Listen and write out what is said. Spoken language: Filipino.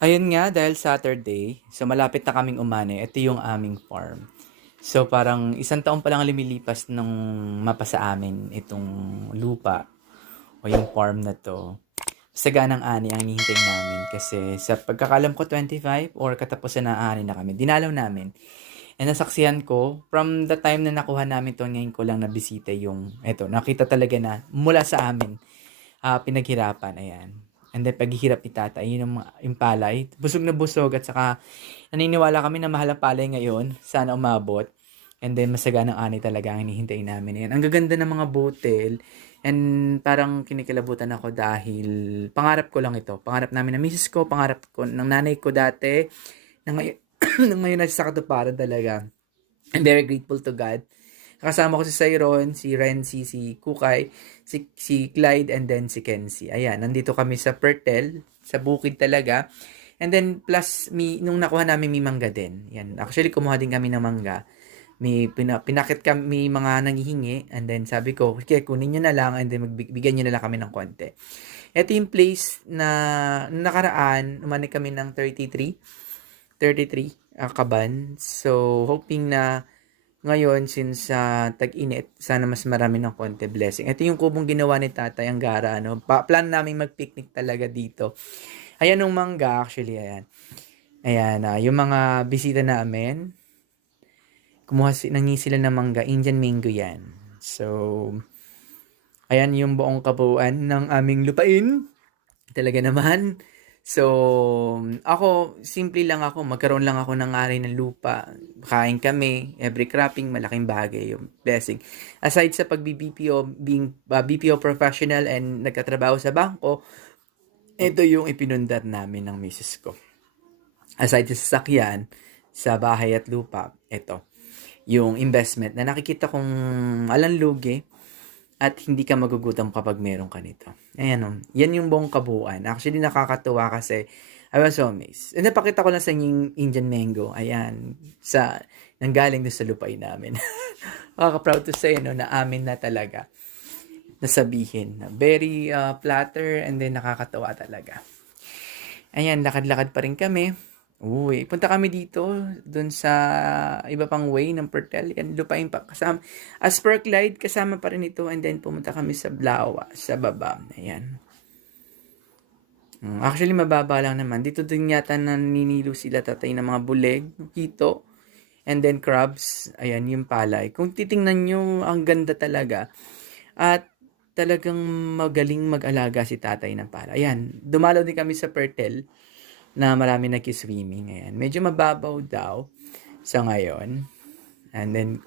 Ayun nga, dahil Saturday, so malapit na kaming umani, ito yung aming farm. So parang isang taon pa lang lumilipas nung mapasa amin itong lupa o yung farm na to. Saganang ani ang hinihintay namin kasi sa pagkakalam ko 25 or katapusan na ani na kami. Dinalaw namin. And nasaksihan ko, from the time na nakuha namin to, ngayon ko lang nabisita yung, eto, nakita talaga na mula sa amin, pinaghirapan, ayan. And then paghihirap ni tata, yun yung palay. Busog na busog at saka naniniwala kami na mahal ang palay ngayon. Sana umabot. And then masaganang ani talaga ang hinihintay namin. Ayan. Ang gaganda ng mga butil. And parang kinikilabutan ako dahil pangarap ko lang ito. Pangarap namin ng misis ko, pangarap ko ng nanay ko dati. Na ngayon, na ngayon na sa katuparan talaga. I'm very grateful to God. Kasama ko si Cyron, si Renzi, si Kukay, si Clyde, and then si Kenzie. Ayan, nandito kami sa Pertel, sa bukid talaga. And then, plus, nung nakuha namin, may mangga din. Yan. Actually, kumuha din kami ng mangga. May pinakit kami, may mga nanghihingi. And then, sabi ko, okay, kunin nyo na lang. And then, bigyan nyo na lang kami ng konti. Ito yung place na nakaraan, umani kami ng 33 kaban. So, hoping na ngayon, since tag-init, sana mas marami ng konti blessing. Ito yung kubong ginawa ni Tatay, ang gara. Ano? Plan namin mag-picnic talaga dito. Ayan yung mangga, actually, ayan. Ayan, yung mga bisita namin, nangi sila ng mangga, Indian mango yan. So, ayan yung buong kabuuan ng aming lupain. Talaga naman. So, ako, simple lang ako. Magkaroon lang ako ng ari ng lupa. Kain kami. Every cropping, malaking bagay yung blessing. Aside sa pag-BPO, being BPO professional and nagkatrabaho sa bangko, ito yung ipinundar namin ng misis ko. Aside sa sasakyan, sa bahay at lupa, ito. Yung investment na nakikita kong alanlugi, at hindi ka magugutom kapag meron ka nito. Ayan o. Yan yung buong kabuuan. Actually, nakakatuwa kasi I was so amazed. And napakita ko lang sa inyo yung Indian mango. Ayan. Nanggaling doon sa lupain namin. Makaka-proud to say, no, na amin na talaga. Nasabihin. Very flatter and then nakakatuwa talaga. Ayan, lakad-lakad pa rin kami. Uy, punta kami dito, dun sa iba pang way ng Pertel. Yan, lupain pa. Kasama, as per Clyde, kasama pa rin ito. And then, pumunta kami sa Blawa, sa baba. Ayan. Actually, mababa lang naman. Dito din yata naninilo sila tatay ng mga buleg, hito, and then crabs. Ayan, yung palay. Kung titingnan nyo, ang ganda talaga. At talagang magaling mag-alaga si tatay ng palay. Ayan, dumalaw din kami sa Pertel na marami nag-swimming. Ayan. Medyo mababaw daw sa ngayon. And then,